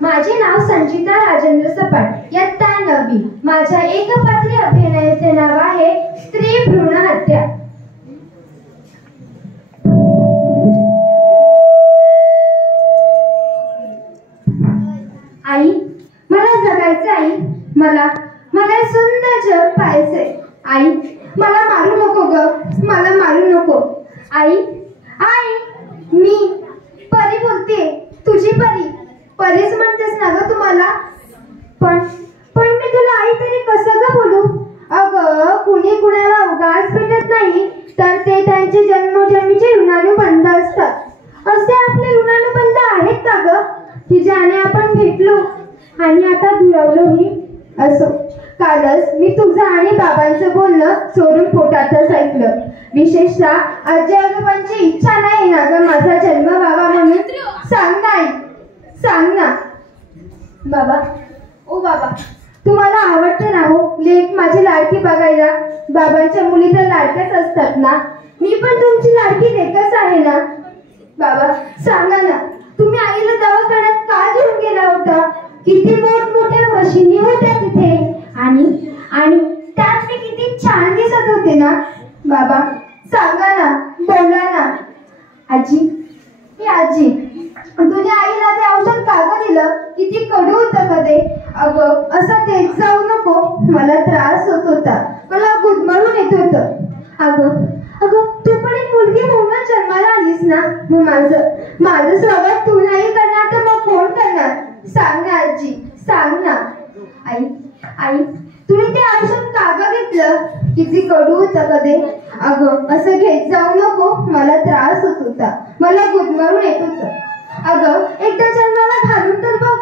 माझे नाव संचिता राजेंद्र सपाट, इयत्ता 9वी। माझ्या एकपात्री अभिनयाचे नाव आहे स्त्री भ्रूण हत्या। आई, मला जगायचं आई, मला सुंदर जग पाहायचंय। आई, मला मारू नको ग, मला मारू नको। आई, मी परी बोलते, तुझी परीच म्हणतेस ना ग तुम्हाला? पण मी तुला आई तरी कसं ग बोलू? अगं, कुणी कुणाला उगाच भेटत नाही, तर ते त्यांचे जन्मोजन्मीचे ऋणानुबंध असतात। असे आपले ऋणानुबंध आहेत का ग, की ज्याने आपण भेटलो आणि आता दुरावलोही? असो, कालच मी तुझं आणि बाबांचं बोलणं चोरून पोटातच ऐकलं। विशेषतः आजी आजोबांची इच्छा नाही ना ग माझा जन्म व्हावा म्हणून। सांग ना आई, सांग ना। बाबा, तुम्हाला आवडते ना हो लेक माझी लाडकी बघायला? बाबांच्या मुली तर लाडक्याच असतात ना, मी पण तुमची लाडकी लेकच आहे ना। बाबा, सांगा ना, तुम्ही आईला दवाखान्यात का घेऊन गेला होता? किती मोठमोठ्या मशिनी होत्या तिथे, आणि त्यात मी किती छान दिसत होते ना। बाबा, सांगा ना, बोला ना। आजी, तुझ्या आईला ते औषध का ग दिलं? किती कडू होतं का ते? अगं, असं देत जाऊ नको, मला त्रास होत होता, मला गुदमरून येत होतं। अगं, तू पण एक मुलगी म्हणून जन्माला आलीस ना, मग माझं स्वागत तू नाही करणार तर मग कोण करणार? सांग ना आजी, सांग ना। आई, तुने ते औषध का ग घेतलं? किती कडू होतं का ते? अगं, असं घेत जाऊ नको, मला त्रास होत होता, मला गुदमरून येत होतं। अगं, एकदा जन्माला घालून तर बघ,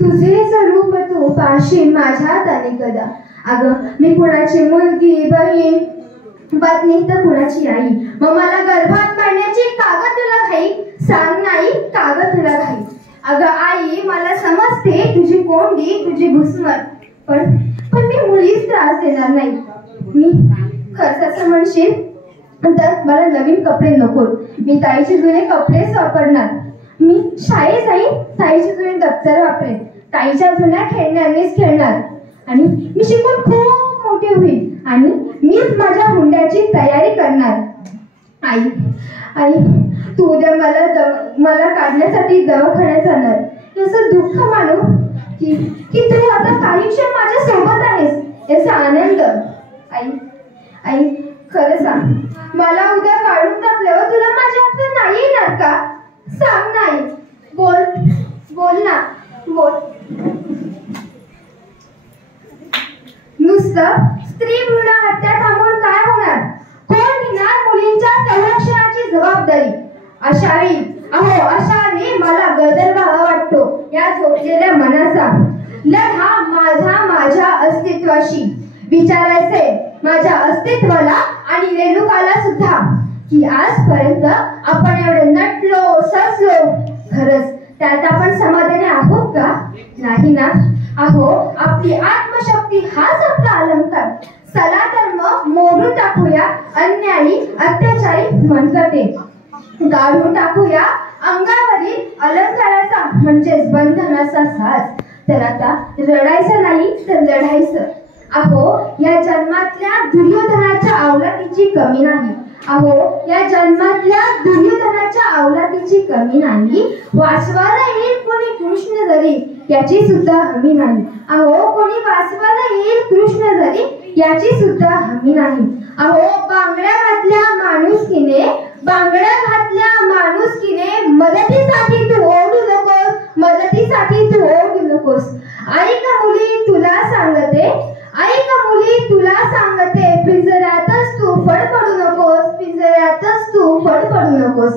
तुझे स्वरूप तू पाहशील माझ्या हाताने कदा। अगं, मी कुणाची मुलगी, बहीण, पत्नी तर कुणाची आई, मग मला गर्भात पाडण्याची कागद तुला घाई? सांग नाही, कागद तुला घाई? अगं आई, मला समजते तुझी कोंडी, तुझी घुसमट, पण मी मुलीच त्रास देणार नाही। मी खर्चाचं म्हणशील तर मला नवीन कपडे नको, मी ताईचे जुने कपडेच वापरणार। मी शाळेत जाईन, ताईचे जुने दप्तर वापरेन, ताईच्या जुन्या खेळण्यांनीच खेळणार, आणि मी शिकून खूप मोठी होईल आणि मीच माझ्या हुंड्याची तयारी करणार। आई, तू उद्या मला काढण्यासाठी दवाखान्यात जाणार, याचं दुःख मानू की तू आता काही क्षण माझ्या सोबत आहेस याचा आनंद? आई, खरं सांग, मला उद्या काढून टाकल्यावर तुला माझ्या हातात नाही येणार का? सांग नाही, बोल ना, बोल। नुसतं स्त्री भ्रूण हत्या थांबवून काय होणार? कोण घेणार मुलींच्या संरक्षणाची जबाबदारी? अशावेळी मला गदर व्हावा वाटतो या झोपलेल्या मनाचा। लढा माझ्या अस्तित्वाशी, विचारायचे माझ्या अस्तित्वाला आणि रेणुकाला सुद्धा, की आजपर्यंत आपण एवढे नटलो, सजलो, खरंच त्यात आपण समाधानी आहोत का? नाही ना। आपली आत्मशक्ती हाच आपला अलंकार। चला तर मग मोडून टाकूया अन्यायी अत्याचारी मनगटे, काढून टाकूया अंगावरील अलंकाराचा म्हणजेच बंधनाचा साज। तर आता रडायचं नाही तर लढायचं। या जन्मातल्या दुर्योधनाच्या अवलादीची कमी नाही। या जन्मातल्या दुर्योधनाच्या अवलादीची कमी नाही। वाचवायला येईल कोणी कृष्ण जरी, याची सुद्धा हमी नाही। कोणी वाचवायला येईल कृष्ण जरी, याची सुद्धा हमी नाही। बांगड्या घातल्या माणुसकीने मदतीसाठी तू ओढू नकोस। ऐक मुली तुला सांगते, पिंजऱ्यातच तू फडफडू नकोस।